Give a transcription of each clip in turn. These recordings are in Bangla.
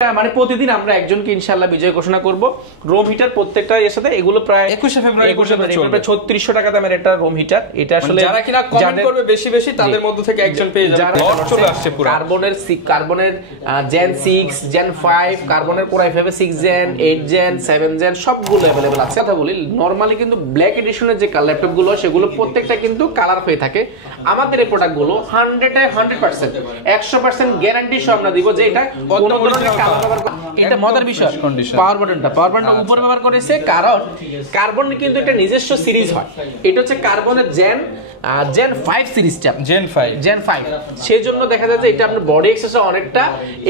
মানে প্রতিদিন আমরা একজনকে ইনশাআল্লাহ বিজয় ঘোষণা করব। রোম হিটার প্রত্যেকটা এর সাথে এগুলো প্রায় 21 ফেব্রুয়ারি প্রায় 3600 টাকা দামের একটা রোম হিটার। এটা আসলে যারা কিনা কমেন্ট করবে বেশি বেশি তাদের মধ্যে থেকে একজন পেয়ে যাবে। লট চলে আসছে পুরো কার্বনের জেন 6 জেন 5 কার্বনের core i5 6 gen 8 gen 7 gen সবগুলো अवेलेबल আছে। কথা বলি নরমালি কিন্তু ব্ল্যাক এডিশনের যে ল্যাপটপ গুলো সেগুলো প্রত্যেকটা কিন্তু কালার হয়ে থাকে। আমাদের এই প্রোডাক্ট গুলো 100% 100% গ্যারান্টি সহ আমরা দিব যে এটা কোন ধরনের এটা মজার বিষয় পাওয়ার বাটনটা উপরে ব্যবহার করেছে কারণ কার্বন কিন্তু একটা নিজস্ব সিরিজ হয়। এটা হচ্ছে কার্বনের জেন 5 সিরিজটা জেন 5 সেই জন্য দেখা যায় যে এটা আপনার বডি এক্সেসে অনেকটা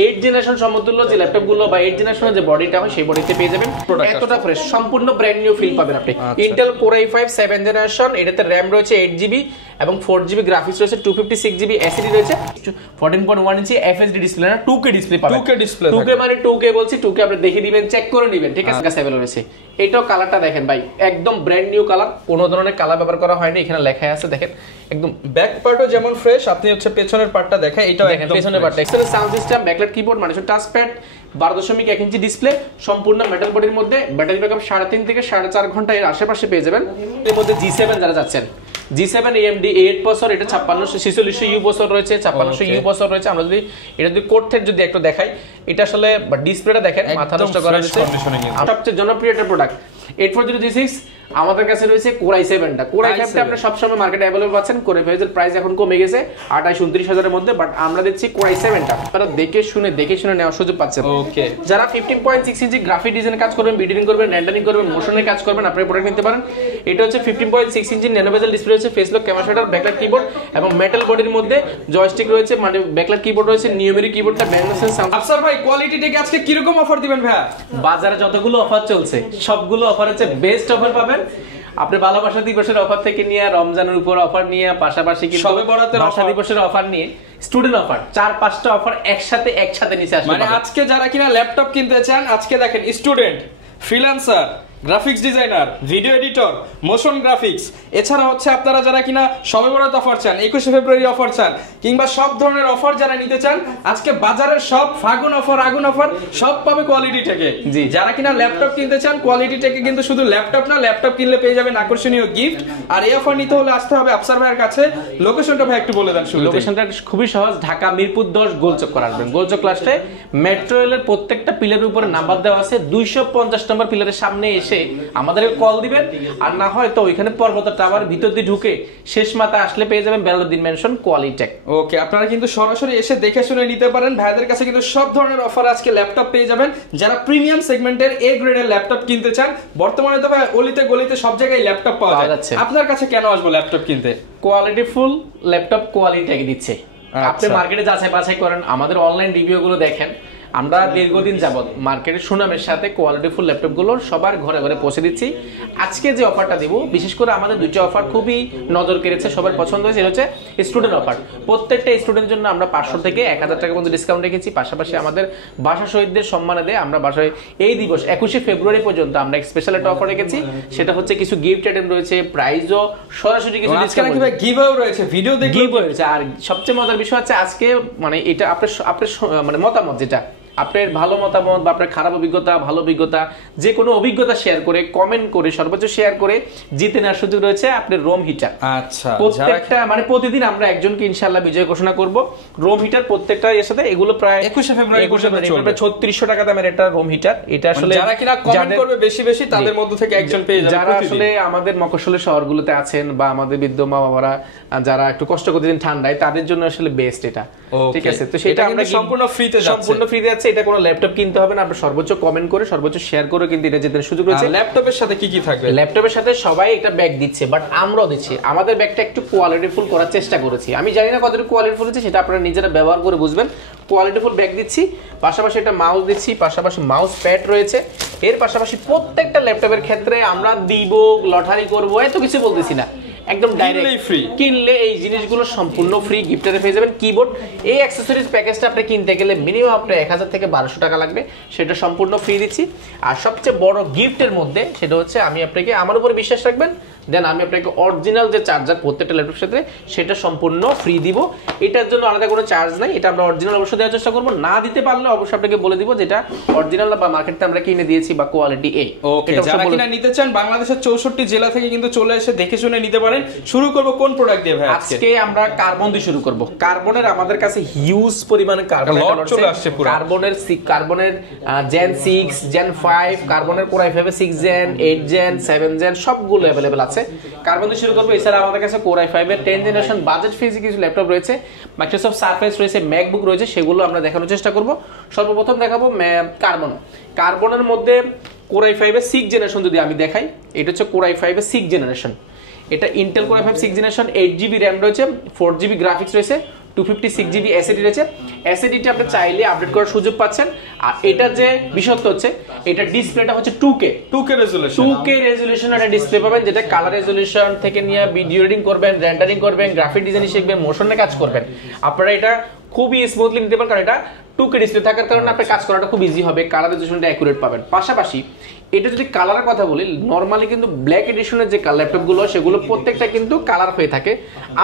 8 জেনারেশন সমতুল্য যে ল্যাপটপ গুলো বা 8 জেনারেশনের যে বডিটা হয় সেই বডিতে পেয়ে যাবেন। এতটা ফ্রেশ সম্পূর্ণ ব্র্যান্ড নিউ ফিল পাবেন আপনি। ইন্টেল কোর i5 7 জেনারেশন, এটাতে র‍্যাম রয়েছে 8GB এবং 4GB গ্রাফিক্স রয়েছে, 256GB এসএসডি রয়েছে, 14.1 ইঞ্চি এফএসডি ডিসপ্লে না 2K ডিসপ্লে পাবেন। 2K মানে 2K বলছি 2K আপনি দেখে দিবেন চেক করে নেবেন ঠিক আছে। কাছে अवेलेबल রয়েছে। এটাও কালারটা দেখেন ভাই একদম ব্র্যান্ড নিউ কালার, কোনো ধরনের কালার ব্যবহার করা হয়নি। এখানে লেখা আছে দেখেন একদম ব্যাক পার্টও যেমন ফ্রেশ, আপনি হচ্ছে পেছনের পার্টটা দেখেন এটাও একদম পেছনের পার্টটা excellent sound system, backlight keyboard মানে টাচ প্যাড, 12.1 ইঞ্চি ডিসপ্লে, সম্পূর্ণ মেটাল বডির মধ্যে, ব্যাটারি ব্যাকআপ 3.5 থেকে 4.5 ঘন্টা এর আশেপাশে পেয়ে যাবেন। এর মধ্যে G7 যারা যাচ্ছেন G7 AMD 8 প্রসেসর, এটা 5646U প্রসেসর রয়েছে, 5600U প্রসেসর রয়েছে। আমরা যদি এটা যদি কোড থেকে যদি একটু দেখাই, এটা আসলে ডিসপ্লেটা দেখেন মাথা নষ্ট করা হয়েছে। সবচেয়ে জনপ্রিয় একটা প্রোডাক্ট 8406 আমাদের কাছে রয়েছে কোর i7টা। কোর i5 টা আপনি সব সময় মার্কেটে अवेलेबल পাচ্ছেন। কোর i5 এর প্রাইস এখন কমে গেছে 28-29 হাজারের মধ্যে, বাট আমরা দিচ্ছি কোর i7টা। আপনারা দেখে শুনে নেওয়ার সুযোগ পাচ্ছেন। ওকে, যারা 15.6 ইঞ্চি গ্রাফিক ডিজাইনের কাজ করবেন, ভিডিওইং করবেন, রেন্ডারিং করবেন, মোশনের কাজ করবেন, আপনি প্রোডাক্ট নিতে পারেন। এটা হচ্ছে 15.6 ইঞ্চি ন্যানো বেজেল ডিসপ্লে রয়েছে, face lock camera shutter, backlight keyboard এবং মেটাল বডির মধ্যে জয়স্টিক রয়েছে, মানে ব্যাকলাইট কিবোর্ড রয়েছে, নিউমেরিক কিবোর্ডটা ব্যালেন্সের সাউন্ড। আফসার ভাই কোয়ালিটি থেকে আজকে কি রকম অফার দিবেন ভাই? বাজারে যতগুলো অফার চলছে সবগুলো অফার হচ্ছে বেস্ট অফার পাবেন। আপনি ভালোবাসা দিবসের অফার থেকে নিয়ে রমজানের উপর অফার নিয়ে পাশাপাশি কিন্তু সবে বরাতের ভাষা দিবসের অফার নিয়ে স্টুডেন্ট অফার 4-5টা অফার একসাথে নিচে আসবে। মানে আজকে যারা কিনা ল্যাপটপ কিনতে চান, আজকে দেখেন student, freelancer, graphics designer, video editor, motion graphics, এছাড়া হচ্ছে আপনারা যারা কিনা সবে বরাত অফার চান, 21 ফেব্রুয়ারি অফার চান, কিংবা সব ধরনের অফার যারা নিতে চান, আজকে বাজারের সব ফাগুন অফার আগুন অফার সব পাবে কোয়ালিটি থেকে। জি, যারা কিনা ল্যাপটপ কিনতে চান কোয়ালিটি থেকে, কিন্তু শুধু ল্যাপটপ না, ল্যাপটপ কিনলে পেয়ে যাবেন আকর্ষণীয় গিফট। আর এই অফার নিতে হলে আসতে হবে আফসার ভাইয়ের কাছে। লোকেশনটা ভাই একটু বলে দেন। লোকেশনটা খুবই সহজ, ঢাকা মিরপুর 10 গোলচক্কর আসবেন। গোলচক্কর আসলে মেট্রো রেলের প্রত্যেকটা পিলারের উপরে নাম্বার দেওয়া আছে, 250 নম্বর পিলারের সামনে এসে আমাদের কল দিবেন। আর না হয় তো ওইখানে পর্বত টাওয়ার ভিতর দিয়ে ঢুকে শেষ মাথা আসলে পেয়ে যাবেন বেলালুদ্দিন মেনশন কোয়ালিটেক। ওকে, আপনারা কিন্তু সরাসরি এসে দেখে শুনে নিতে পারেন। ভাইদের কাছে কিন্তু সব ধরনের অফার আজকে ল্যাপটপ পেয়ে যাবেন। যারা প্রিমিয়াম সেগমেন্টের এ গ্রেডের ল্যাপটপ কিনতে চান, বর্তমানে তো ভাই অলিতে গলিতে সব জায়গায় ল্যাপটপ পাওয়া যাচ্ছে। আপনার কাছে কেন আসবো ল্যাপটপ কিনতে? কোয়ালিটি ফুল ল্যাপটপ কোয়ালিটেক দিচ্ছে। আপনি মার্কেটে যাচাই বাছাই করেন, আমাদের অনলাইন রিভিউ গুলো দেখেন। আমরা দীর্ঘদিন যাবত মার্কেটের সুনামের সাথে কোয়ালিটিফুল ল্যাপটপগুলো সবার ঘরে ঘরে পৌঁছে দিচ্ছি। আজকে যে অফারটা দিব, বিশেষ করে আমাদের দুটো অফার খুবই নজর কেড়েছে, সবার পছন্দ হয়েছে। এটা হচ্ছে স্টুডেন্ট অফার। প্রত্যেকটা স্টুডেন্টের জন্য আমরা 500 থেকে 1000 টাকা পর্যন্ত ডিসকাউন্ট রেখেছি। পাশাপাশি আমাদের ভাষা শহীদদের সম্মানে দিয়ে আমরা ভাষায় এই দিবস 21 ফেব্রুয়ারি পর্যন্ত আমরা স্পেশাল একটা অফার রেখেছি। সেটা হচ্ছে কিছু গিফট আইটেম রয়েছে, প্রাইজও সরাসরি কিছু ডিসকাউন্ট গিভঅ্যাও রয়েছে, ভিডিও দেখে গিভঅ্যাও রয়েছে। আর সবচেয়ে মজার বিষয় হচ্ছে আজকে মানে এটা আপনার মানে মতামত, যেটা আপনার ভালো মতামত বা আপনার খারাপ অভিজ্ঞতা, ভালো অভিজ্ঞতা, যে কোনো অভিজ্ঞতা শেয়ার করে, কমেন্ট করে, সর্বোচ্চ শেয়ার করে জিতে নেওয়ার সুযোগ রয়েছে আপনার রোম হিটার। আচ্ছা, প্রত্যেকটা মানে প্রতিদিন আমরা একজনকে ইনশাআল্লাহ বিজয় ঘোষণা করব। রোম হিটার প্রত্যেকটা এর সাথে এগুলো প্রায় 21 ফেব্রুয়ারি প্রায় 3600 টাকা দামের একটা রোম হিটার। এটা আসলে যারা কিনা কমেন্ট করবে বেশি বেশি তাদের মধ্যে থেকে একজন পেয়ে যাবে। যারা আসলে আমাদের মফস্বলের শহরগুলোতে আছেন বা আমাদের বৃদ্ধ মা বাবারা যারা একটু কষ্ট করতে দিন ঠান্ডায়, তাদের জন্য আসলে বেস্ট এটা। ঠিক আছে, তো সেটা আমরা সম্পূর্ণ ফ্রিতে যাচ্ছে। এটা কোনো ল্যাপটপ কিনতে হবে না, আপনি সর্বোচ্চ কমেন্ট করে, সর্বোচ্চ শেয়ার করে কিন্তু এটা জেতার সুযোগ রয়েছে। ল্যাপটপের সাথে কি কি থাকবে? ল্যাপটপের সাথে সবাই একটা ব্যাগ দিচ্ছে, বাট আমরাও দিচ্ছি। আমাদের ব্যাগটা একটু কোয়ালিটিফুল করার চেষ্টা করেছি। আমি জানি না কতটুকু কোয়ালিটিফুল হচ্ছে, সেটা আপনারা নিজেরা ব্যবহার করে বুঝবেন। কোয়ালিটিফুল ব্যাগ দিচ্ছি, পাশাপাশি একটা মাউস দিচ্ছি, পাশাপাশি মাউস প্যাড রয়েছে। এর পাশাপাশি প্রত্যেকটা ল্যাপটপের ক্ষেত্রে আমরা দিব, লটারি করব, এত কিছু বলতেছি না। একদম ডাইরেক্ট ফ্রি, কিনলে এই জিনিসগুলো সম্পূর্ণ ফ্রি গিফটে পেয়ে যাবেন। কিবোর্ড এই অ্যাকসেসরিজ প্যাকেজটা আপনি কিনতে গেলে মিনিমাম আপনার 1000 থেকে 1200 টাকা লাগবে, সেটা সম্পূর্ণ ফ্রি দিচ্ছি। আর সবচেয়ে বড় গিফটের মধ্যে সেটা হচ্ছে আমি আপনাকে আমার উপর বিশ্বাস রাখবেন, দেন আমি আপনাকে অরিজিনাল যে চার্জার প্রত্যেকটা ল্যাপটপের সাথে সেটা সম্পূর্ণ ফ্রি দিব। এটার জন্য আলাদা কোনো চার্জ নাই, এটা আমরা অরিজিনাল অবশ্যই দেওয়ার চেষ্টা করবো। না দিতে পারলে অবশ্যই আপনাকে বলে দিব যেটা অরিজিনাল বা মার্কেটে আমরা কিনে দিয়েছি বা কোয়ালিটি এ। ওকে, যারা কিনা নিতে চান বাংলাদেশের 64 জেলা থেকে কিন্তু চলে এসে দেখে শুনে নিতে পারেন। শুরু করব কোন প্রোডাক্ট দিয়ে ভাই? আজকে আমরা কার্বন দিয়ে শুরু করব। কার্বনের আমাদের কাছে হিউজ পরিমাণে কার্বন চলে আসছে পুরো। কার্বনের জেন 6, জেন 5, কার্বনের core i5 6 gen, 8 gen, 7 gen সবগুলো अवेलेबल আছে। কার্বন দিয়ে শুরু করব। এছাড়া আমাদের কাছে কোর i5 এর 10 জেনারেশন বাজেট ফ্রেন্ডলি কিছু ল্যাপটপ রয়েছে, মাইক্রোসফট সারফেস রয়েছে, ম্যাকবুক রয়েছে, সেগুলো আমরা দেখানোর চেষ্টা করব। সর্বপ্রথম দেখাবো কার্বন। কার্বনের মধ্যে কোর i5 এর 6 জেনারেশন যদি আমি দেখাই, এটা হচ্ছে কোর i5 এর 6 জেনারেশন। এটা Intel core i5 6 generation, 8GB RAM রয়েছে, 4GB গ্রাফিক্স রয়েছে, 256GB এসএসডি রয়েছে। এসএসডিটা আপনি চাইলে আপডেট করার সুযোগ পাচ্ছেন। আর এটা যে বিশেষত্ব হচ্ছে এটা ডিসপ্লেটা হচ্ছে 2K রেজোলিউশন একটা ডিসপ্লে পাবেন, যেটা কালার রেজোলিউশন থেকে নিয়ে ভিডিও এডিটিং করবেন, রেন্ডারিং করবেন, গ্রাফিক ডিজাইনিং শিখবেন, মোশনে কাজ করবেন, আপনারা এটা খুবই স্মুথলি নিতে পারেন। কারণ এটা 2K ডিসপ্লে থাকার কারণে আপনার কাজ করাটা খুব ইজি হবে, কালার রেজোলিউশনটা অ্যাকুরেট পাবেন। পাশাপাশি এটা যদি কালারের কথা বলি, নরমালি কিন্তু ব্ল্যাক এডিশনের যে ল্যাপটপগুলো সেগুলো প্রত্যেকটা কিন্তু কালার হয়ে থাকে।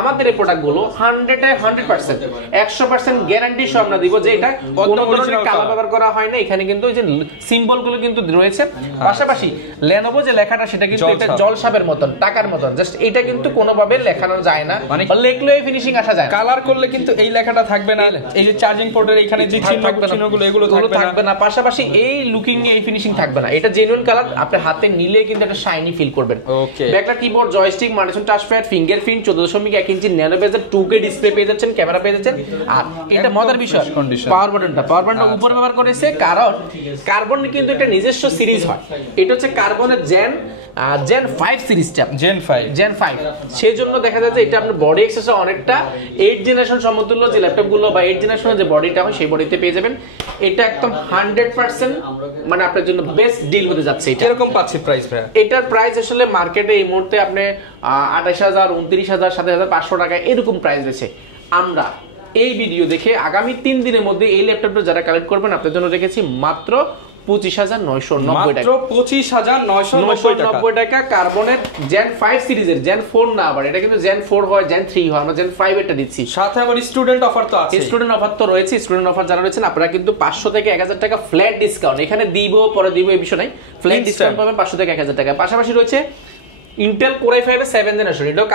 আমাদের এই প্রোডাক্টগুলো 100% গ্যারান্টি সহ আমরা দিব যে এটা কোনো ধরনের কালার ব্যবহার করা হয় না। এখানে কিন্তু এই যে সিম্বলগুলো কিন্তু রয়েছে। পাশাপাশি লেনোভো যে লেখাটা সেটা কিন্তু এটা জলসাবের মতন, টাকার মতন, জাস্ট এটা কিন্তু কোনোভাবে লেখানো যায় না, মানে লিখলেই ফিনিশিং আসা যায়। কালার করলে কিন্তু এই লেখাটা থাকবে না, এই যে চার্জিং পোর্টের এখানে যে চিহ্নগুলো এগুলো থাকবে না। পাশাপাশি এই লুকিং এই ফিনিশিং থাকবে না। এটা জেনুইন কালার, আপনি হাতে নিলে কিন্তু একটা শাইনি ফিল করবেন। Okay, backlight keyboard, joystick, multifunction touchpad, fingerprint, 14.1 inch nano বেজের 2K ডিসপ্লে পেয়ে যাচ্ছেন, ক্যামেরা পেয়ে যাচ্ছেন। আর এটা মজার বিষয়, পাওয়ার বাটনটা উপরে ব্যবহার করেছে, কারণ কার্বন কিন্তু একটা নিজস্ব সিরিজ হয়। এটা হচ্ছে কার্বনের জেন 5 সিরিজটা, জেন 5 সেই জন্য দেখা যায় যে এটা আপনার বডি এক্সেসে অনেকটা 8 জেনারেশন সমতুল্য যে ল্যাপটপগুলো বা 8 জেনারেশনের যে বডিটা হয় সেই বডিতে পেয়ে যাবেন। এটা একদম 100% মানে আপনার জন্য বেস্ট ডিল হতে যাচ্ছে। এটা এরকম পাচ্ছি প্রাইস ভাই? এটার প্রাইস আসলে মার্কেটে এই মুহূর্তে আপনি 28000, 29000, 7500 টাকা এরকম প্রাইস রয়েছে। আমরা এই ভিডিও দেখে আগামী 3 দিনের মধ্যে এই ল্যাপটপটা যারা কালেক্ট করবেন আপনাদের জন্য রেখেছি মাত্র 25990 টাকা। 25990 টাকা কার্বনের জেন 5 সিরিজের, জেন 4 না, আবার এটা কিন্তু জেন 4 হয়, জেন 3 হয়, আমরা জেন 5 এটা দিচ্ছি। সাথে আবার স্টুডেন্ট অফার তো আছে। স্টুডেন্ট অফার তো রয়েছে। স্টুডেন্ট অফার যারা রয়েছেন আপনারা কিন্তু 500 থেকে 1000 টাকা ফ্ল্যাট ডিসকাউন্ট এখানে দিব, পরে দিব এই বিষয় নাই, ফ্ল্যাট ডিসকাউন্ট পাবেন 500 থেকে 1000 টাকা। পাশাপাশি রয়েছে ইন্টেল কোর i5 এর 7 জেনারেশন, এটাও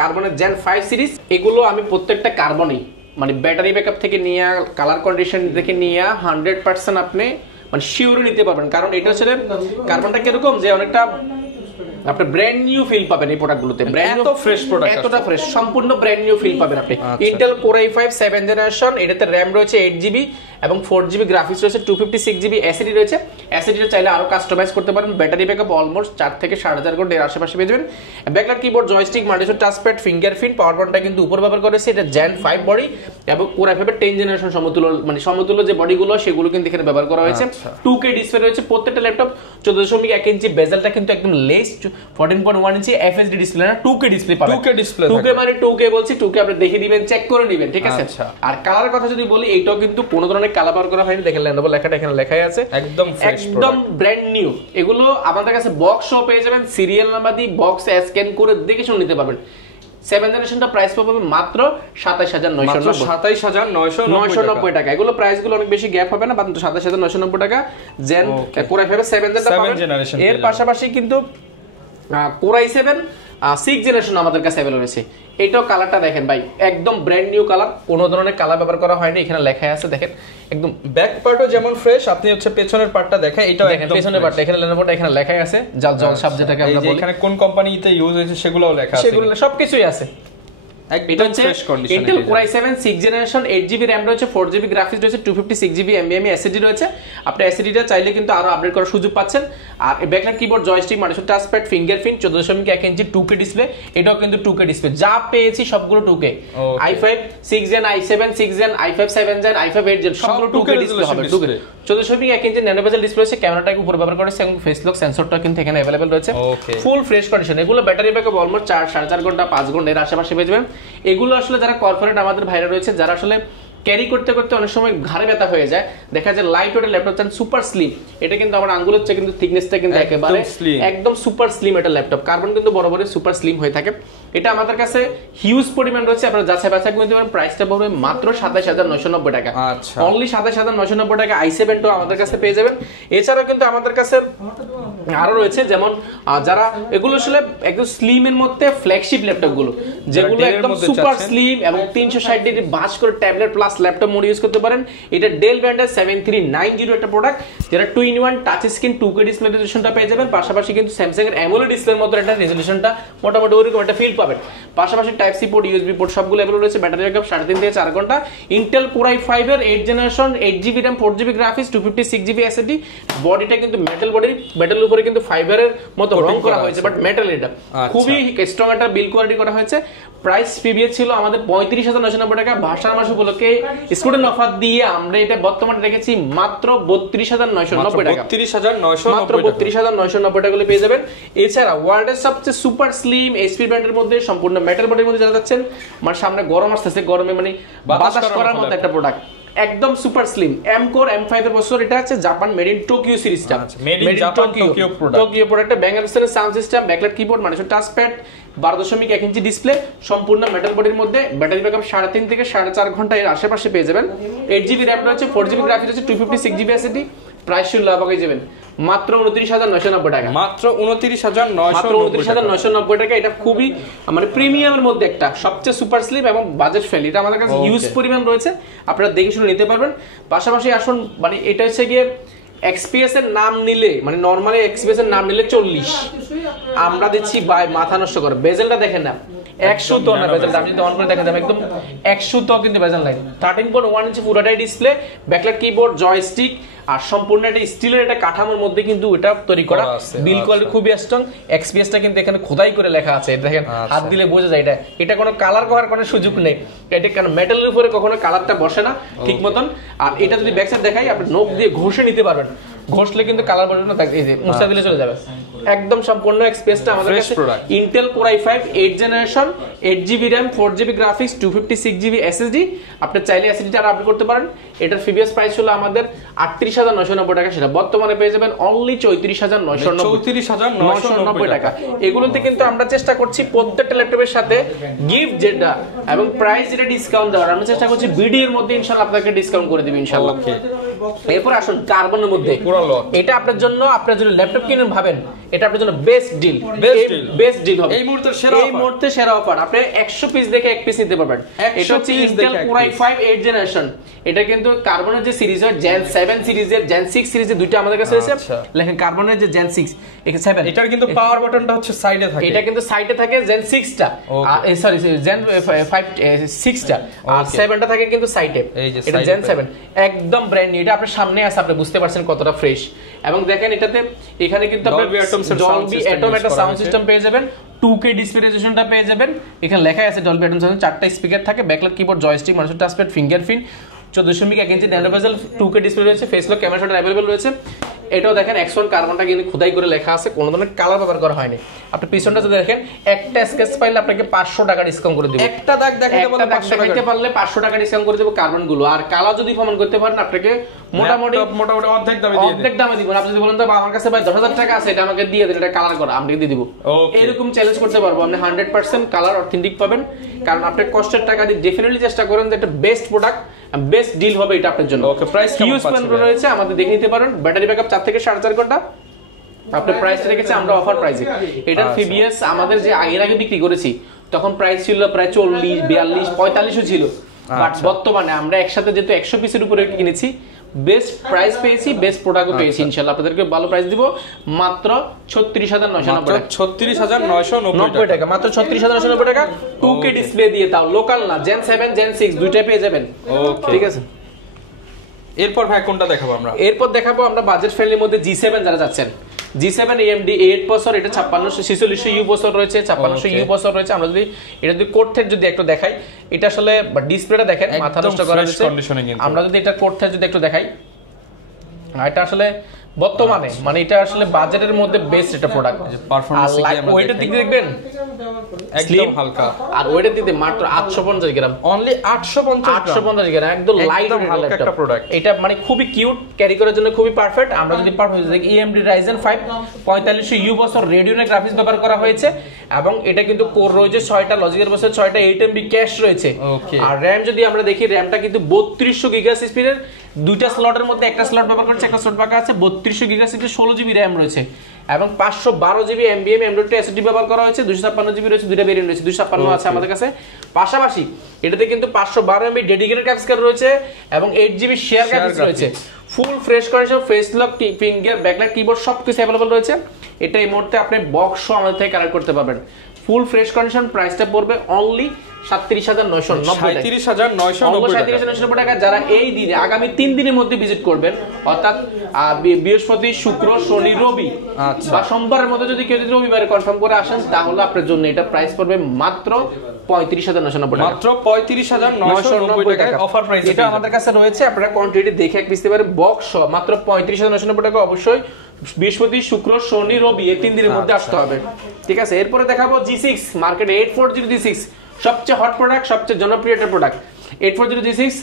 কার্বনের জেন 5 সিরিজ। এগুলো আমি প্রত্যেকটা কার্বনই মানে ব্যাটারি ব্যাকআপ থেকে নিয়ে কালার কন্ডিশন থেকে নিয়ে 100% আপনি মানে শিওর নিতে পারবেন। কারণ এটা হচ্ছে কার্বনটা কিরকম যে অনেকটা আপনি ব্র্যান্ড নিউ ফিল পাবেন এই প্রোডাক্টগুলোতে। এত ফ্রেশ প্রোডাক্ট, এতটা ফ্রেশ, সম্পূর্ণ ব্র্যান্ড নিউ ফিল পাবেন আপনি। ইন্টেল কোর i5 7 জেনারেশন, এটাতে র‍্যাম রয়েছে 8GB এবং 4GB গ্রাফিক্স রয়েছে, 256GB এসএসডি রয়েছে। এসএসডিটা চাইলে আরো কাস্টমাইজ করতে পারেন। ব্যাটারি ব্যাকআপ অলমোস্ট 4 থেকে 4500 ঘন্টার আশেপাশে পেয়ে যাবেন। Backlight keyboard, joystick, multifunction touchpad, fingerprint, power বাটনটা কিন্তু উপর ব্যবহার করেছে। এটা জেন 5 বডি এবং কোর i5 এর 10 জেনারেশন সমতুল্য যে বডিগুলো সেগুলো কিন্তু এখানে ব্যবহার করা হয়েছে। 2K ডিসপ্লে রয়েছে প্রত্যেকটা ল্যাপটপ, 14.1 ইঞ্চি বেজেলটা কিন্তু একদম লেস, 14.1 ইঞ্চি এফএসডি ডিসপ্লে না, 2K ডিসপ্লে পাবেন। 2K মানে 2K বলছি, 2K আপনি দেখে দিবেন, চেক করে নেবেন, ঠিক আছে। আর কালারের কথা যদি বলি, এইটাও কিন্তু কোনো ধরনের কালার ব্যবহার করা হয়নি। দেখেন লেনোভো লেখাটা এখানে লেখাই আছে, একদম ব্র্যান্ড নিউ। এগুলো আমাদের কাছে বক্স সহ পেয়ে যাবেন, সিরিয়াল নাম্বার দিয়ে বক্স স্ক্যান করে দেখে শুনে নিতে পারবেন। 7 জেনারেশনটা প্রাইস পাবেন মাত্র 27990 টাকা। এগুলো প্রাইস গুলো অনেক বেশি গ্যাপ হবে না, মাত্র 27990 টাকা জেন কোর i5 7 জেনারেশন। এর পাশাপাশি কিন্তু কোর i7 6 জেনারেশন আমাদের কাছে अवेलेबल রয়েছে। এইটাও কালারটা দেখেন ভাই, একদম ব্র্যান্ড নিউ কালার, কোনো ধরনের কালার ব্যবহার করা হয়নি। এখানে লেখা আছে দেখেন, একদম ব্যাক পার্টও যেমন ফ্রেশ, আপনি হচ্ছে পেছনের পার্টটা দেখেন, এটাও একদম পেছনের পার্টটা এখানে লেনোভোটা এখানে লেখাই আছে, জল সাবজেক্টটাকে আমরা বলি। এখানে কোন কোম্পানিতে ইউজ হয়েছে সেগুলোও লেখা আছে, সেগুলো সবকিছুই আছে। একদম fresh condition Intel Core i7 6th generation 8GB RAM রয়েছে 4GB গ্রাফিক্স রয়েছে 256GB NVMe SSD রয়েছে আপনি SSD-টা চাইলে কিন্তু আরো আপডেট করার সুযোগ পাচ্ছেন আর backlight keyboard joystick multi touchpad fingerprint 14.1 inch 2K display এটাও কিন্তু 2K ডিসপ্লে যা পেয়েছি সবগুলো 2K i5 6 gen i7 6 gen i5 7 gen i5 8 gen সবগুলো 2K ডিসপ্লে হবে 2K 14.1 inch nano bezel display আছে ক্যামেরাটাকে উপরে ব্যবহার করেছে এবং ফেস লক সেন্সরটা কিন্তু এখানে अवेलेबल রয়েছে ফুল ফ্রেশ কন্ডিশন এগুলো ব্যাটারি ব্যাকআপ অলমোস্ট 4.5 ঘন্টা 5 ঘন্টা এর আশেপাশে পেয়ে যাবেন এগুলো আসলে যারা কর্পোরেট আমাদের ভাইরা রয়েছে যারা আসলে ক্যারি করতে করতে অনেক সময় ঘাড়ে ব্যথা হয়ে যায় দেখা যায় লাইট ওয়েট ল্যাপটপ চান সুপার স্লিম এটা কিন্তু আমার আঙ্গুলের চেয়ে কিন্তু থিকনেসটা কিন্তু একেবারে একদম সুপার স্লিম এটা ল্যাপটপ কার্বন কিন্তু বরাবর সুপার স্লিম হয়ে থাকে এটা আমাদের কাছে হিউজ পরিমাণ রয়েছে আপনারা যাচাই বাছাই করে নিতে পারেন প্রাইসটা পড়বে মাত্র 27990 টাকা আচ্ছা অনলি 27990 টাকা i7 টো আমাদের কাছে পেয়ে যাবেন এছাড়াও কিন্তু আমাদের কাছে আরো রয়েছে যেমন যারা এগুলো আসলে একদম স্লিম এর মধ্যে ফ্ল্যাগশিপ ল্যাপটপ গুলো যেগুলো একদম সুপার স্লিম এবং 360 ডিগ্রি বাস করে tablet plus laptop mode use করতে পারেন এটা ডেল ব্র্যান্ডের 7390 একটা প্রোডাক্ট যেটা 2-in-1 touch screen 2K display রেজোলিউশনটা পেয়ে যাবেন পাশাপাশি কিন্তু স্যামসাং এর অ্যামোলেড ডিসপ্লের মতো একটা রেজোলিউশনটা মোটামুটি ওরকম একটা ফিল পাবেন পাশাপাশি type C port USB port সবগুলো अवेलेबल রয়েছে ব্যাটারি ব্যাকআপ 3.5 থেকে 4 ঘন্টা Intel Core i5 এর 8th generation 8GB RAM 4GB graphics 256GB SSD বডিটা কিন্তু মেটাল বডি মেটাল উপরে কিন্তু ফাইবারের মতো রং করা হয়েছে বাট মেটাল এটা খুবই স্ট্রং একটা বিল্ড কোয়ালিটি করা হয়েছে প্রাইস প্রিভিয়াস ছিল আমাদের 35990 টাকা ভাষার মাস উপলক্ষে স্টুডেন্ট অফার দিয়ে আমরা এটা বর্তমানে রেখেছি মাত্র 32990 টাকা 32990 মাত্র 32990 টাকা পেয়ে যাবেন এছাড়া ওয়ার্ল্ডের সবচেয়ে সুপার স্লিম এইচপি ব্র্যান্ডের মধ্যে সম্পূর্ণ মেটাল বডির মধ্যে যারা যাচ্ছেন মানে সামনে গরম আসতেছে গরমে মানে বাতাস করার মতো একটা প্রোডাক্ট একদম সুপার স্লিম M-Core M5 এর প্রসেসর এটা আছে জাপান মেড ইন টোকিও সিরিজটা made in Japan Tokyo product Tokyo product ব্যাঙ্গালোরের সাউন্ড সিস্টেম ব্যাকলাইট কিবোর্ড মানে টাচপ্যাড 12.1 ইঞ্চি ডিসপ্লে সম্পূর্ণ মেটাল বডির মধ্যে ব্যাটারি ব্যাকআপ 3.5 থেকে 4.5 ঘন্টা এর আশেপাশে পেয়ে যাবেন 8GB RAM রয়েছে 4GB গ্রাফিক্স রয়েছে 256GB SSD প্রাইস শুনলে পাওয়া যাবেন মাত্র 29990 টাকা মাত্র 29990 টাকা এটা খুবই মানে প্রিমিয়ামের মধ্যে একটা সবচেয়ে সুপার স্লিম এবং বাজেট ফ্রেন্ডলি এটা আমাদের কাছে ইউজ পরিমাণ রয়েছে আপনারা দেখে শুনে নিতে পারবেন পাশাপাশি আসুন মানে এটা হচ্ছে গিয়ে XPS এর নাম নিলে মানে নরমালি XPS এর নাম নিলে 40 আমরা দিচ্ছি ভাই মাথা নষ্ট করে বেজেলটা দেখেন না 100 তো না বেজেলটা আমি যদি অন করে দেখাতাম একদম 100 তো কিন্তু বেজেল নাই 13.1 ইঞ্চি পুরোটাই ডিসপ্লে ব্যাকলাইট কিবোর্ড জয়স্টিক আর সম্পূর্ণ একটা স্টিলের একটা কাঠামোর মধ্যে কিন্তু এটা তৈরি করা বিল কোয়ালিটি খুবই স্ট্রং XPS টা কিন্তু এখানে খোদাই করে লেখা আছে দেখেন হাত দিলে বোঝা যায় এটা কোনো কালার করার কোনো সুযোগ নেই এটা কেন মেটালের উপরে কখনো কালারটা বসে না ঠিক মতন আর এটা যদি ব্যাক সাইড দেখাই আপনি নখ দিয়ে ঘষে নিতে পারবেন ঘষলে কিন্তু কালার বসবে না এই যে মুছা দিলে চলে যাবে একদম সম্পূর্ণ XPS টা আমাদের কাছে Intel Core i5 8th generation 8GB RAM 4GB graphics 256GB SSD আপনি চাইলে SSD টা আপডেট করতে পারেন এটার প্রিভিয়াস প্রাইস ছিল আমাদের 38990 টাকা সেটা বর্তমানে পেয়ে যাবেন অনলি 34990 টাকা এগুলোতে কিন্তু আমরা চেষ্টা করছি প্রত্যেকটা ল্যাপটপের সাথে গিফট যেটা এবং প্রাইস যেটা ডিসকাউন্ট দেওয়ার আমরা চেষ্টা করছি ভিডিও এর মধ্যে ইনশাআল্লাহ আপনাকে ডিসকাউন্ট করে দেব ইনশাআল্লাহ এরপর আসুন কার্বনের মধ্যে এটা আপনার জন্য ল্যাপটপ কিনেন ভাবেন এটা আপনার জন্য বেস্ট ডিল হবে এই মুহূর্তে সেরা অফার আপনি 100 পিস দেখে এক পিস নিতে পারবেন এটা হচ্ছে Intel Core i5 8th generation এটা কিন্তু কার্বনের যে সিরিজ হয় Gen 7 সিরিজের Gen 6 সিরিজের দুইটা আমাদের কাছে আছে লেখেন কার্বনের যে Gen 6 এটা 7 এটার কিন্তু পাওয়ার বাটনটা হচ্ছে সাইডে থাকে এটা কিন্তু সাইডে থাকে Gen 6 টা সরি Gen 5 6 টা আর 7 টা থাকে কিন্তু সাইডে এটা Gen 7 একদম ব্র্যান্ড নিউ এটা আপনার সামনে আছে আপনি বুঝতে পারছেন কতটা ফ্রেশ এবং দেখেন এটাতে এখানে কিন্তু আপনি Dolby Atom একটা সাউন্ড সিস্টেম পেয়ে যাবেন 2K ডিসপ্লে রেজোলিউশনটা পেয়ে যাবেন এখানে লেখা আছে Dolby Atom সাউন্ড চারটা স্পিকার থাকে backlight keyboard joystick mouse touchpad fingerprint 14.1 inch nano bezel 2K display রয়েছে face lock camera shot available রয়েছে এটাও দেখেন X1 কার্বনটা কিন্তু খোদাই করে লেখা আছে কোনো ধরনের কালার ব্যবহার করা হয়নি আপনি পিছনটা যদি দেখেন একটা স্কেচ পাইলে আপনাকে 500 টাকা ডিসকাউন্ট করে দেব একটা দাগ দেখাতে বলে 500 টাকা পারলে 500 টাকা ডিসকাউন্ট করে দেব কার্বন গুলো আর কালার যদি প্রমাণ করতে পারেন আপনাকে মোটামুটি অর্ধেক দামে দিব আপনি যদি বলেন তো আমার কাছে ভাই 10000 টাকা আছে এটা আমাকে দিয়ে দেন এটা কালার করা আমি দিয়ে দিব এরকম চ্যালেঞ্জ করতে পারবো আপনি 100% কালার অথেন্টিক পাবেন কারণ আপনি কষ্টের টাকা দিয়ে ডেফিনেটলি চেষ্টা করেন যে এটা বেস্ট প্রোডাক্ট বেস্ট ডিল হবে এটা আপনার জন্য ওকে প্রাইস হিউজ প্ল্যান রয়েছে আমাদের দেখে নিতে পারেন ব্যাটারি ব্যাকআপ 4 থেকে 4.5 ঘন্টা আপনার প্রাইস রেখেছে আমরা অফার প্রাইসে এটার প্রিভিয়াস আমাদের যে আগে বিক্রি করেছি তখন প্রাইস ছিল প্রায় 40 42 45 ও ছিল বাট বর্তমানে আমরা একসাথে যেহেতু 100 পিসের উপরে কিনেছি বেস্ট প্রাইস পেয়েছি, বেস্ট প্রোডাক্টও পেয়েছি ইনশাআল্লাহ। আপনাদেরকে ভালো প্রাইস দিব মাত্র 36,990 টাকা। 36,990 টাকা, মাত্র 36,990 টাকা। 2K ডিসপ্লে দিয়ে, তাও লোকাল না, Gen 7 Gen 6 দুইটাই পেয়ে যাবেন। ওকে, ঠিক আছে। এরপর ভাই কোনটা দেখাবো আমরা? এরপর দেখাবো আমরা বাজেট ফ্রেন্ডলির মধ্যে G7 যারা যাচ্ছেন। G7 AMD 8 প্রসেসর, এটা 5646U প্রসেসর রয়েছে, 5600U প্রসেসর রয়েছে। আমরা যদি এটা যদি কোড থেকে যদি একটু দেখাই, এটা আসলে ডিসপ্লেটা দেখেন মাথা নষ্ট করা হয়েছে। আমরা যদি এটা কোড থেকে যদি একটু দেখাই, এটা আসলে বর্তমানে মানে এটা আসলে বাজেটের মধ্যে বেস্ট একটা প্রোডাক্ট। পারফরম্যান্স ওয়েটের দিক দেখবেন একদম হালকা, আর ওয়েটের দিক মাত্র 850 গ্রাম, অনলি 850 গ্রাম, একদম লাইট হালকা একটা প্রোডাক্ট। এটা মানে খুবই কিউট, ক্যারি করার জন্য খুবই পারফেক্ট। আমরা যদি পারফরম্যান্স দেখি, AMD Ryzen 5 4500U প্রসেসর, রেডিওনের গ্রাফিক্স ব্যবহার করা হয়েছে এবং এটা কিন্তু কোর রয়েছে 6টা, লজিকের প্রসেসর 6টা, 8MB ক্যাশ রয়েছে। আর RAM যদি আমরা দেখি, র‍্যামটা কিন্তু 3200 গিগাহার্টজ স্পিডের, দুইটা স্লটের মধ্যে একটা স্লট ব্যবহার করছে, একটা স্লট বাঁকা আছে। 3200 গিগাহার্টজ স্পিডের 16GB RAM রয়েছে এবং 512GB NVMe M.2 SSD ব্যবহার করা হয়েছে। 256GB রয়েছে, দুইটা ভেরিয়েন্ট রয়েছে, 256 আছে আমাদের কাছে। পাশাপাশি এটাতে কিন্তু 512MB ডেডিকেটেড গ্রাফিক্স কার্ড রয়েছে এবং 8GB শেয়ার গ্রাফিক্স রয়েছে। ফুল fresh condition, face lock, finger, backlight, keyboard সবকিছু अवेलेबल রয়েছে। এটা এই মুহূর্তে আপনি বক্স সহ আমাদের থেকে কালেক্ট করতে পারবেন। ফুল ফ্রেশ কন্ডিশন, প্রাইসটা পড়বে অনলি 37,990 টাকা। যারা এই দিনে আগামী 3 দিনের মধ্যে ভিজিট করবেন, অর্থাৎ বৃহস্পতি, শুক্র, শনি, রবি বা সোমবারের মধ্যে যদি কেউ যদি রবিবারে কনফার্ম করে আসেন, তাহলে আপনার জন্য এটা প্রাইস পড়বে মাত্র 35,990 টাকা। মাত্র 35,990 টাকা অফার প্রাইস। এটা আমাদের কাছে রয়েছে, আপনারা কোয়ান্টিটি দেখে এক পিসতে পারেন বক্স সহ মাত্র 35,990 টাকা। অবশ্যই বৃহস্পতি, শুক্র, শনি, রবি এই 3 দিনের মধ্যে আসতে হবে। ঠিক আছে। এরপরে দেখাবো G6 মার্কেটে 840 G6 সবচেয়ে হট প্রোডাক্ট, সবচেয়ে জনপ্রিয় একটা প্রোডাক্ট। 840 G6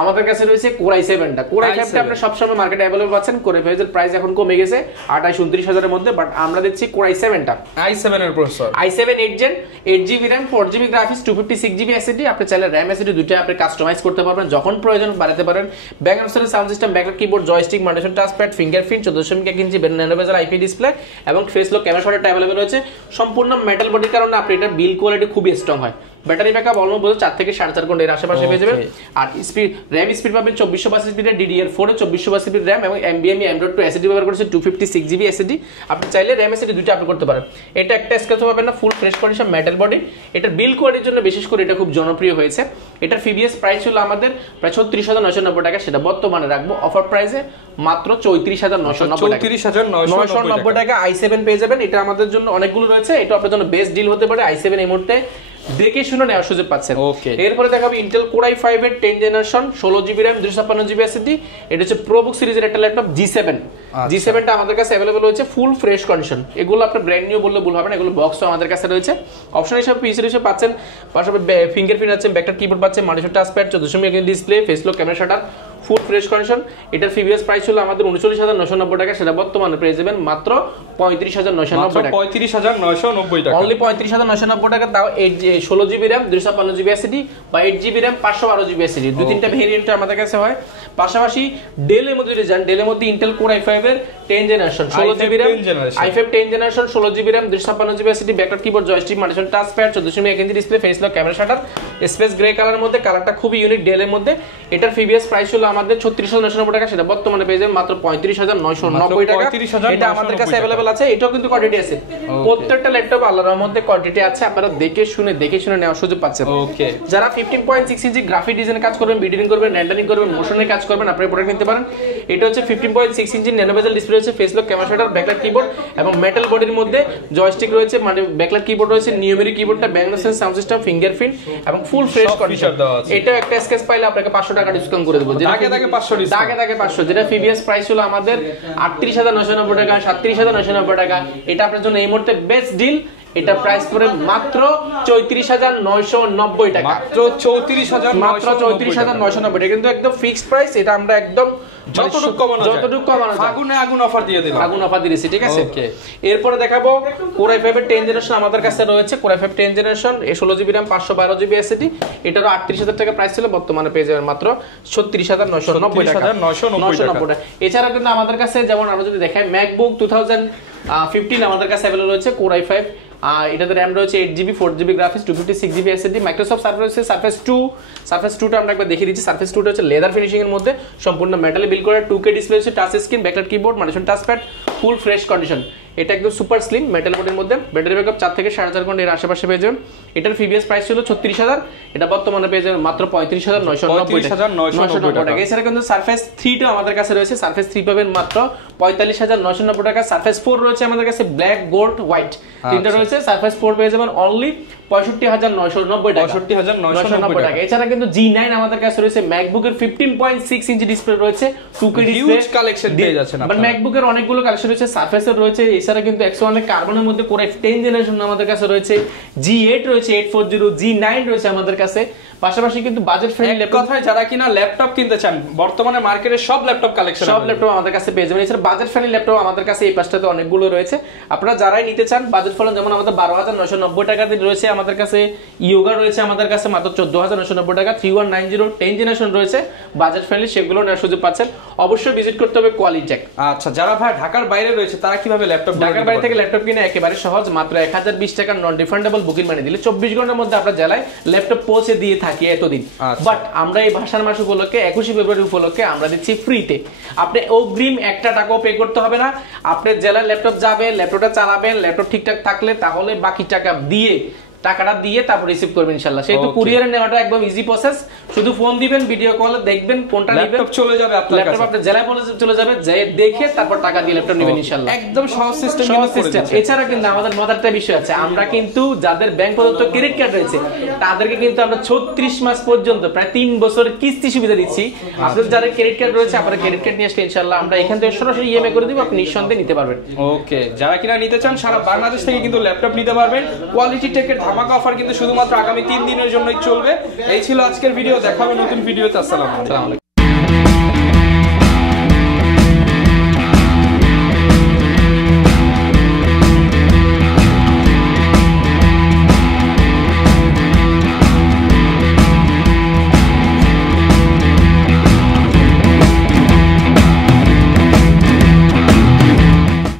আমাদের কাছে রয়েছে Core i7টা। Core i5টা আপনি সব সময় মার্কেটে अवेलेबल পাচ্ছেন। Core i5 এর প্রাইস এখন কমে গেছে 28-29 হাজারের মধ্যে, বাট আমরা দিচ্ছি Core i7টা। i7 এর processor, i7 8 Gen, 8GB RAM, 4GB graphics, 256GB SSD। আপনি চাইলে RAM SSD দুইটা আপনি কাস্টমাইজ করতে পারবেন, যখন প্রয়োজন বাড়াতে পারেন। Background sound system, backlight, keyboard, joystick, multipad touchpad, fingerprint, 14.1 inch nano bezel IPS display এবং ফেস লক ক্যামেরা শটটা अवेलेबल রয়েছে। সম্পূর্ণ মেটাল বডির কারণে আপনি এটা বিল কোয়ালিটি খুবই স্ট্রং হয়। ব্যাটারি ব্যাকআপ অলমোস্ট 4 থেকে 4.5 ঘন্টা এর আশেপাশে পেয়ে যাবেন। আর স্পিড, RAM স্পিড পাবেন 2400 স্পিডের DDR4 এ 2400 স্পিড RAM এবং NVMe M.2 SSD ব্যবহার করেছে, 256GB SSD। আপনি চাইলে RAM SSD দুটো আপনি করতে পারেন। এটা একটা স্কেচ পাবেন না, ফুল ফ্রেশ কন্ডিশন মেটাল বডি। এটার বিল কোয়ালিটির জন্য বিশেষ করে এটা খুব জনপ্রিয় হয়েছে। এটার ফিবিএস প্রাইস ছিল আমাদের প্রায় 36,990 টাকা, সেটা বর্তমানে রাখবো অফার প্রাইসে মাত্র 34,990 টাকা। i7 পেয়ে যাবেন। এটা আমাদের জন্য অনেকগুলো রয়েছে, এটা আপনাদের জন্য বেস্ট ডিল হতে পারে। i7 এই মুহূর্তে দেখে শুনে নেওয়ার সুযোগ পাচ্ছেন। এরপরে দেখাবো ইন্টেল Core i5 এর 10 generation, 16GB RAM, 256GB SSD। এটা হচ্ছে প্রোবুক সিরিজের একটা ল্যাপটপ G7। G7টা আমাদের কাছে अवेलेबल হয়েছে ফুল ফ্রেশ কন্ডিশন। এগুলো আপনি ব্র্যান্ড নিউ বললে ভুল হবে না, এগুলো বক্সও আমাদের কাছে রয়েছে। অপশন হিসেবে পিসি হিসেবে পাচ্ছেন, পাশাপাশি ফিঙ্গারপ্রিন্ট আছে, ব্যাকলাইট কিবোর্ড পাচ্ছেন, multipad touchpad, 14.1 inch display, face lock camera shutter, full fresh condition. এটার ফিবিএস প্রাইস ছিল আমাদের 39,990 টাকা, সেটা বর্তমানে পেয়ে যাবেন মাত্র 35,990 টাকা। 35,990 টাকা, অনলি 35,990 টাকা। তাও 16GB RAM, 256GB SSD বা 8GB RAM, 512GB SSD, দুই তিনটা ভেরিয়েন্ট আমাদের কাছে হয়। পাশাপাশি ডেলের মধ্যে যদি যান, ডেলের মধ্যে ইন্টেল Core i5 এর 10 generation, 16GB RAM, i5 10 generation, 16GB RAM, 256GB SSD, backlight keyboard, joystick, multipad touchpad, 14.1 inch display, face lock camera shutter, space grey কালারের মধ্যে। কালারটা খুবই ইউনিক ডেলের মধ্যে। এটার ফিবিএস প্রাইস হলো আমাদের 36,990 টাকা, সেটা বর্তমানে পেয়ে যাবেন মাত্র 35,990 টাকা। এটা আমাদের কাছে अवेलेबल আছে। এটাও কিন্তু কোয়ান্টিটি আছে, প্রত্যেকটা ল্যাপটপ আল্লাহর রহমতে কোয়ান্টিটি আছে। আপনারা দেখে শুনে নেওয়ার সুযোগ পাচ্ছেন। ওকে, যারা 15.6 ইঞ্চি গ্রাফিক ডিজাইনের কাজ করবেন, ভিডিওইং করবেন, রেন্ডারিং করবেন, মোশনের কাজ করবেন, আপনি প্রোডাক্ট নিতে পারেন। এটা হচ্ছে 15.6 ইঞ্চি ন্যানো বেজেল ডিসপ্লে রয়েছে, face lock camera shutter, backlight keyboard এবং মেটাল বডির মধ্যে জয়স্টিক রয়েছে, মানে ব্যাকলাইট কিবোর্ড রয়েছে, নিউমেরিক কিবোর্ডটা, ব্যাকগ্রাউন্ড সাউন্ড সিস্টেম, ফিঙ্গারপ্রিন্ট এবং ফুল ফ্রেশ কন্ডিশন। এটা একটা স্কেচ পাইলে আপনাকে 500 টাকা ডিসকাউন্ট করে দেব। দাগে দাগে 500 ডিসকাউন্ট, দাগে 500। যেটা ফিবিএস প্রাইস ছিল আমাদের 38,990 টাকা, 37,990 টাকা। এটা আপনার জন্য এই মুহূর্তে বেস্ট ডিল। এটা প্রাইস পড়ে মাত্র 34,990 টাকা, মাত্র 34,990 টাকা। কিন্তু একদম ফিক্সড প্রাইস। এটা আমরা একদম যতটুকু কমানো যায় আগুন অফার দিয়ে দিলাম, আগুন অফার দিয়েছি। ঠিক আছে। এরপরে দেখাবো Core i5 এর 10 জেনারেশন আমাদের কাছে রয়েছে। Core i5 10 generation, 16GB RAM, 512GB SSD। এটারও 38,000 টাকা প্রাইস ছিল, বর্তমানে পেয়ে যাবেন মাত্র 36,990 টাকা। এছাড়া কিন্তু আমাদের কাছে যেমন আমরা যদি দেখাই MacBook 2015 আমাদের কাছে अवेलेबल রয়েছে Core i5 এটাতে র্যাম রয়েছে 8GB 4GB graphics 256GB SSD Microsoft surface রয়েছে সার্ফেস 2টা আমরা একবার দেখিয়ে দিচ্ছি সার্ফেস 2টা হচ্ছে লেদার ফিনিশিং এর মধ্যে সম্পূর্ণ মেটালে বিল্ড করা 2K ডিসপ্লে হচ্ছে টাচ স্ক্রিন ব্যাকলাইট কিবোর্ড মানুষের টাচপ্যাড ফুল ফ্রেশ কন্ডিশন এটা একদম সুপার স্লিম মেটাল বডির মধ্যে ব্যাটারি ব্যাকআপ 4 থেকে 4.5 ঘন্টা এর আশেপাশে পেয়ে যাবেন এটার প্রিভিয়াস প্রাইস ছিল 36000 এটা বর্তমানে পেয়ে যাবেন মাত্র 35990 টাকা এছাড়া কিন্তু সারফেস 3 টা আমাদের কাছে রয়েছে সারফেস 3 পাবেন মাত্র 45990 টাকা সারফেস 4 রয়েছে আমাদের কাছে ব্ল্যাক গোল্ড হোয়াইট তিনটা রয়েছে সারফেস 4 পেয়ে যাবেন অনলি 65990 টাকা 65990 টাকা এছাড়া কিন্তু G9 আমাদের কাছে রয়েছে ম্যাকবুকের 15.6 ইঞ্চি ডিসপ্লে রয়েছে 2K ডিসপ্লে হিউজ কালেকশন পেয়ে যাচ্ছেন আপনারা ম্যাকবুকের অনেকগুলো কালেকশন রয়েছে সারফেসের রয়েছে এছাড়া কিন্তু X1 এর কার্বনের মধ্যে কোর i10 জেনারেশন আমাদের কাছে রয়েছে G8 রয়েছে 840 G9 রয়েছে আমাদের কাছে পাশাপাশি কিন্তু বাজেট ফ্রেন্ডলি ল্যাপটপ কথায় যারা কিনা ল্যাপটপ কিনতে চান বর্তমানে মার্কেটে সব ল্যাপটপ কালেকশন সব ল্যাপটপ আমাদের কাছে পেয়ে যাবেন এছাড়া বাজেট ফ্রেন্ডলি ল্যাপটপ আমাদের কাছে এই পাশটাতে অনেকগুলো রয়েছে আপনারা যারাই নিতে চান বাজেট ফোন যেমন আমাদের 12990 টাকা দিয়ে রয়েছে আমাদের কাছে ইয়োগা রয়েছে আমাদের কাছে মাত্র 14990 টাকা 3190 10 জেনারেশন রয়েছে বাজেট ফ্রেন্ডলি সেগুলো নেওয়ার সুযোগ পাচ্ছেন অবশ্যই ভিজিট করতে হবে কোয়ালিটেক আচ্ছা যারা ভাই ঢাকার বাইরে রয়েছে তারা কিভাবে ল্যাপটপ ঢাকার বাইরে থেকে ল্যাপটপ কিনে একেবারে সহজ মাত্র 1020 টাকা নন রিফান্ডেবল বুকিং মানি দিলে 24 ঘন্টার মধ্যে আপনারা জেলায় ল্যাপটপ পৌঁছে দিয়ে থাকি এতদিন বাট আমরা এই ভাষার মাস উপলক্ষে 21 ফেব্রুয়ারি উপলক্ষে আমরা দিচ্ছি ফ্রিতে আপনি অগ্রিম 1 টাকাও পে করতে হবে না আপনি জেলায় ল্যাপটপ যাবে ল্যাপটপটা চালাবেন ল্যাপটপ ঠিকঠাক থাকলে তাহলে বাকি টাকা দিয়ে টাকাটা দিয়ে তারপর রিসিভ করবেন ইনশাআল্লাহ সেহেতু কুরিয়ারে নেওয়াটা একদম ইজি প্রসেস শুধু ফোন দিবেন ভিডিও কলে দেখবেন কোনটা নেবেন ল্যাপটপ চলে যাবে আপনার কাছে ল্যাপটপ আপনার জেলায় চলে যাবে যে দেখে তারপর টাকা দিয়ে ল্যাপটপ নেবেন ইনশাআল্লাহ একদম সহজ সিস্টেম এছাড়া কিন্তু আমাদের মজারটা বিষয় আছে আমরা কিন্তু যাদের ব্যাংক প্রদত্ত ক্রেডিট কার্ড রয়েছে তাদেরকে কিন্তু আমরা 36 মাস পর্যন্ত প্রায় 3 বছরের কিস্তি সুবিধা দিচ্ছি আপনাদের যাদের ক্রেডিট কার্ড রয়েছে আপনারা ক্রেডিট কার্ড নিয়ে আসলে ইনশাআল্লাহ আমরা এখান থেকে সরাসরি ইএমআই করে দিব আপনি নিঃসন্দেহে নিতে পারবেন ওকে যারা কিনা নিতে চান সারা বাংলাদেশ থেকে কিন্তু ল্যাপটপ নিতে পারবেন কোয়ালিটি টেকের ধামাকা অফার কিন্তু শুধুমাত্র আগামী 3 দিনের জন্যই চলবে এই ছিল আজকের ভিডিও দেখাবো নতুন ভিডিওতে আসসালামু আলাইকুম